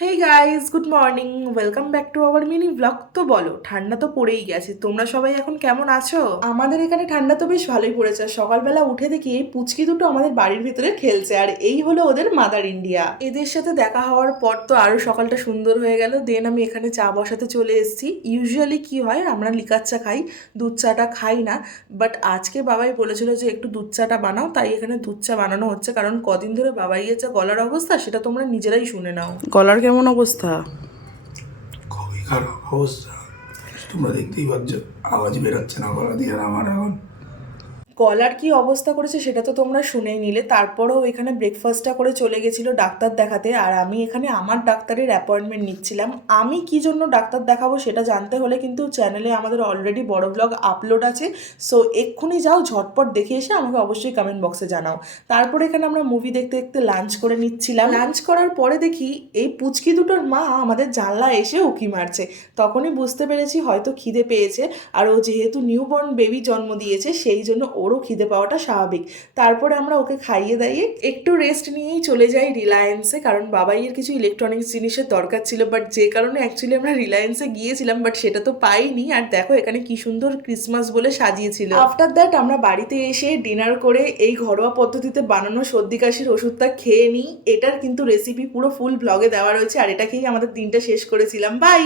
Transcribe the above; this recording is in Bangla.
Hey guys, good morning. Welcome back to our mini blog. তো বলো, ঠান্ডা তো পড়েই গেছে, তোমরা সবাই এখন কেমন আছো? আমাদের এখানে ঠান্ডা তো বেশ ভালোই পড়েছে। আর সকালবেলা উঠে দেখি এই পুচকি দুটো আমাদের বাড়ির ভিতরে খেলছে, আর এই হলো ওদের মাদার ইন্ডিয়া। এদের সাথে দেখা হওয়ার পর তো আরো সকালটা সুন্দর হয়ে গেল। দেন আমি এখানে চা বসাতে চলে এসেছি। ইউজুয়ালি কি হয়, আমরা লিকার চা খাই, দুধ চাটা খাই না। বাট আজকে বাবাই বলেছিল যে একটু দুধ চাটা বানাও, তাই এখানে দুধ চা বানানো হচ্ছে। কারণ কদিন ধরে বাবাইয়ের যা গলার অবস্থা সেটা তোমরা নিজেরাই শুনে নাও। গলার কেমন অবস্থা? খুবই খারাপ অবস্থা। তোমরা দেখতেই পাচ্ছ, আওয়াজ বেরোচ্ছে না গলা দিয়ে। আর আমার এখন গলার কি অবস্থা করেছে সেটা তো তোমরা শুনেই নিলে। তারপরেও এখানে ব্রেকফাস্টটা করে চলে গেছিল ডাক্তার দেখাতে, আর আমি এখানে আমার ডাক্তারের অ্যাপয়েন্টমেন্ট নিচ্ছিলাম। আমি কি জন্য ডাক্তার দেখাবো সেটা জানতে হলে কিন্তু চ্যানেলে আমাদের অলরেডি বড় ব্লগ আপলোড আছে। সো এক্ষুনি যাও, ঝটপট দেখে এসে আমাকে অবশ্যই কমেন্ট বক্সে জানাও। তারপরে এখানে আমরা মুভি দেখতে দেখতে লাঞ্চ করে নিচ্ছিলাম। লাঞ্চ করার পরে দেখি এই পুচকি দুটোর মা আমাদের জানলা এসে উকি মারছে। তখনই বুঝতে পেরেছি হয়তো খিদে পেয়েছে, আর ও যেহেতু নিউবর্ন বেবি জন্ম দিয়েছে সেই জন্য ওরও খিদে পাওয়াটা স্বাভাবিক। তারপরে আমরা ওকে খাইয়ে দাইয়ে একটু রেস্ট নিয়েই চলে যাই রিলায়েন্সে, কারণ বাবাইয়ের কিছু ইলেকট্রনিক্স জিনিসের দরকার ছিল। বাট যে কারণে অ্যাকচুয়ালি আমরা রিলায়েন্সে গিয়েছিলাম, বাট সেটা তো পাইনি। আর দেখো এখানে কি সুন্দর ক্রিসমাস বলে সাজিয়েছিল। আফটার দ্যাট আমরা বাড়িতে এসে ডিনার করে এই ঘরোয়া পদ্ধতিতে বানানো সর্দি কাশির ওষুধটা খেয়ে নিই। এটার কিন্তু রেসিপি পুরো ফুল ব্লগে দেওয়া রয়েছে, আর এটা খেয়েই আমাদের দিনটা শেষ করেছিলাম। বাই।